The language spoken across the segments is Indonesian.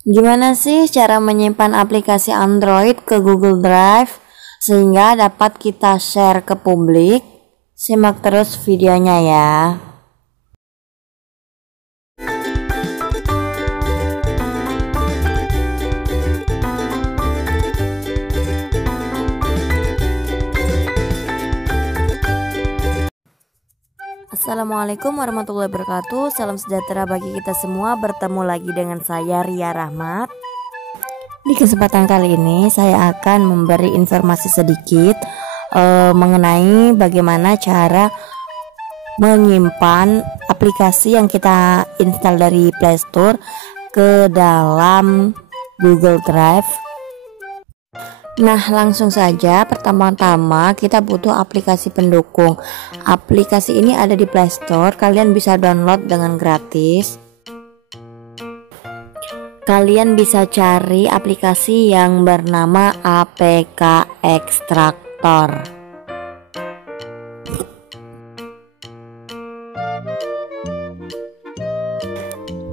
Gimana sih cara menyimpan aplikasi Android ke Google Drive sehingga dapat kita share ke publik? Simak terus videonya ya. Assalamualaikum warahmatullahi wabarakatuh. Salam sejahtera bagi kita semua. Bertemu lagi dengan saya Ria Rahmat. Di kesempatan kali ini saya akan memberi informasi sedikit mengenai bagaimana cara menyimpan aplikasi yang kita install dari Play Store ke dalam Google Drive. Nah, langsung saja. Pertama-tama kita butuh aplikasi pendukung. Aplikasi ini ada di Play Store. Kalian bisa download dengan gratis. Kalian bisa cari aplikasi yang bernama APK Extractor.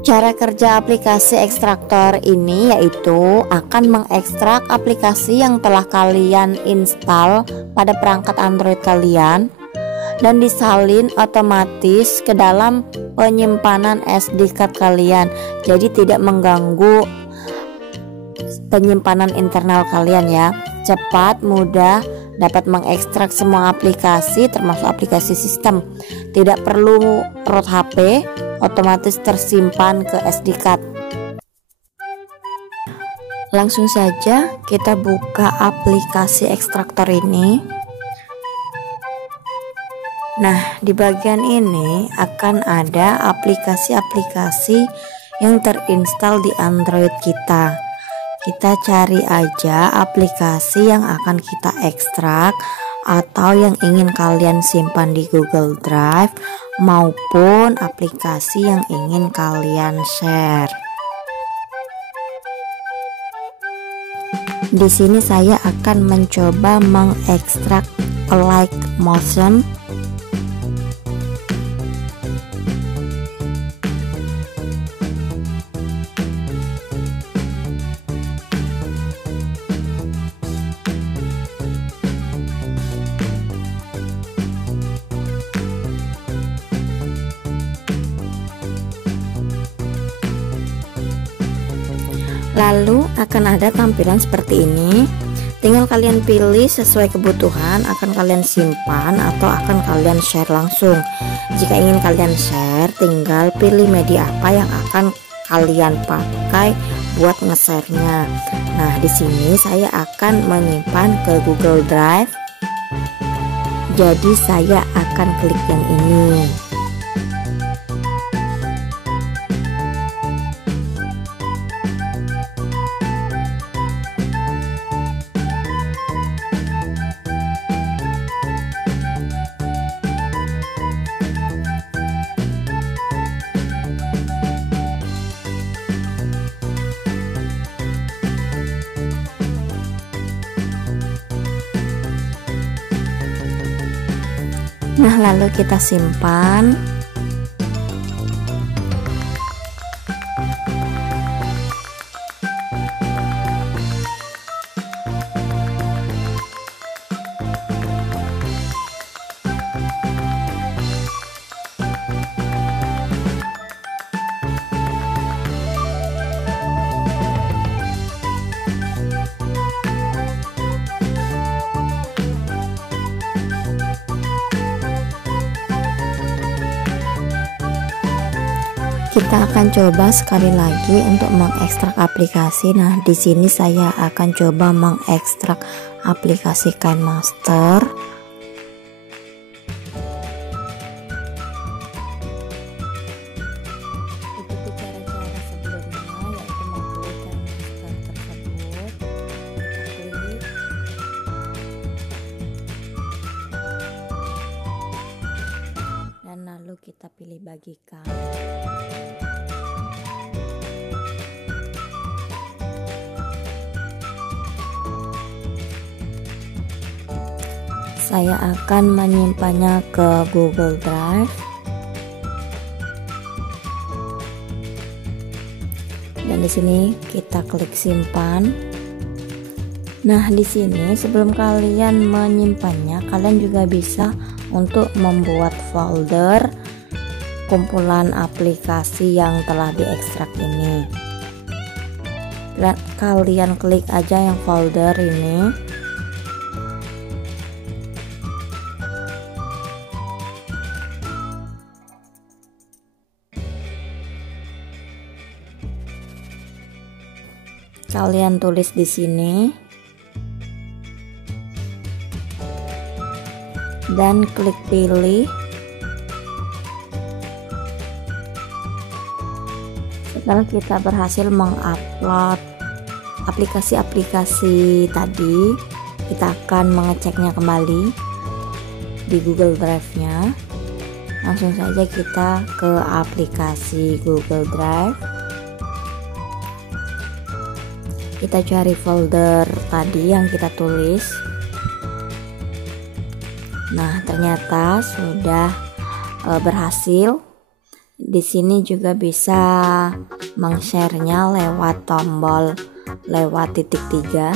Cara kerja aplikasi ekstraktor ini yaitu akan mengekstrak aplikasi yang telah kalian install pada perangkat Android kalian dan disalin otomatis ke dalam penyimpanan SD card kalian. Jadi tidak mengganggu penyimpanan internal kalian ya. Cepat, mudah, dapat mengekstrak semua aplikasi termasuk aplikasi sistem. Tidak perlu root HP, otomatis tersimpan ke SD card. Langsung saja kita buka aplikasi ekstraktor ini. Nah, di bagian ini akan ada aplikasi-aplikasi yang terinstall di Android kita. Kita cari aja aplikasi yang akan kita ekstrak atau yang ingin kalian simpan di Google Drive maupun aplikasi yang ingin kalian share. Di sini saya akan mencoba mengekstrak Like Motion. Lalu akan ada tampilan seperti ini. Tinggal kalian pilih sesuai kebutuhan, akan kalian simpan atau akan kalian share langsung. Jika ingin kalian share, tinggal pilih media apa yang akan kalian pakai buat nge-share-nya. Nah, di sini saya akan menyimpan ke Google Drive. Jadi saya akan klik yang ini. Nah, lalu kita simpan. Kita akan coba sekali lagi untuk mengekstrak aplikasi. Nah, di sini saya akan coba mengekstrak aplikasi KineMaster. Ikuti cara-cara sebelumnya, yaitu mengklik KineMaster tersebut, klik, dan lalu kita pilih bagikan. Saya akan menyimpannya ke Google Drive. Dan di di sini kita klik simpan. Nah, di sini sebelum kalian menyimpannya, kalian juga bisa untuk membuat folder kumpulan aplikasi yang telah diekstrak ini. Kalian klik aja yang folder ini. Kalian tulis di sini dan klik pilih. Setelah kita berhasil mengupload aplikasi-aplikasi tadi, kita akan mengeceknya kembali di Google Drive-nya. Langsung saja kita ke aplikasi Google Drive. Kita cari folder tadi yang kita tulis. Nah, ternyata sudah berhasil. Di sini juga bisa meng-share-nya lewat tombol lewat titik 3.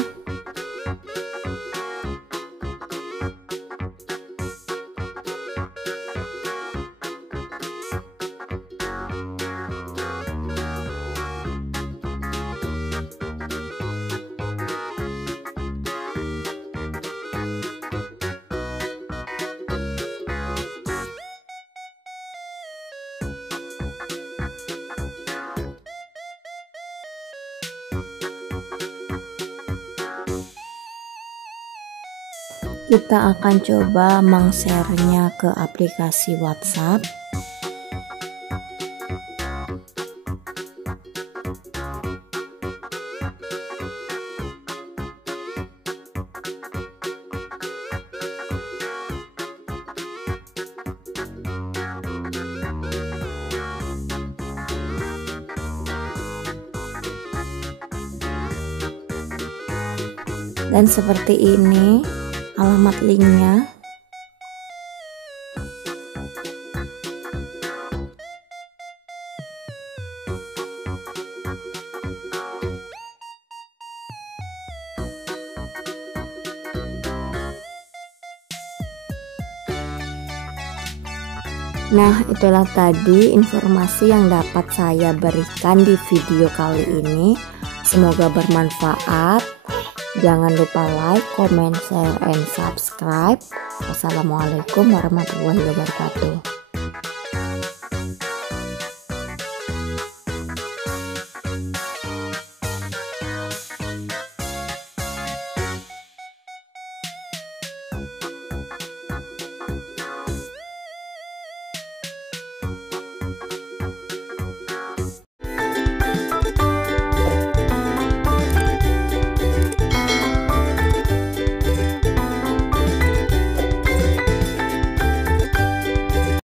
Kita akan coba meng-share-nya ke aplikasi WhatsApp. Dan seperti ini alamat linknya. Nah, itulah tadi informasi yang dapat saya berikan di video kali ini. Semoga bermanfaat. Jangan lupa like, comment, share, and subscribe. Wassalamualaikum warahmatullahi wabarakatuh.